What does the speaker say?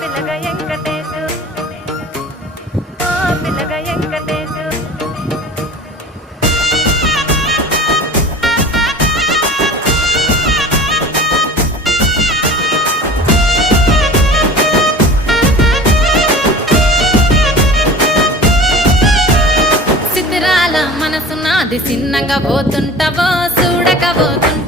పిల్లగ వెంకటేశు ఓ పిల్లగ వెంకటేశు సిద్ధిరాల మనసు నాది చిన్నగా పోతుంటావో చూడక పోతుంటావో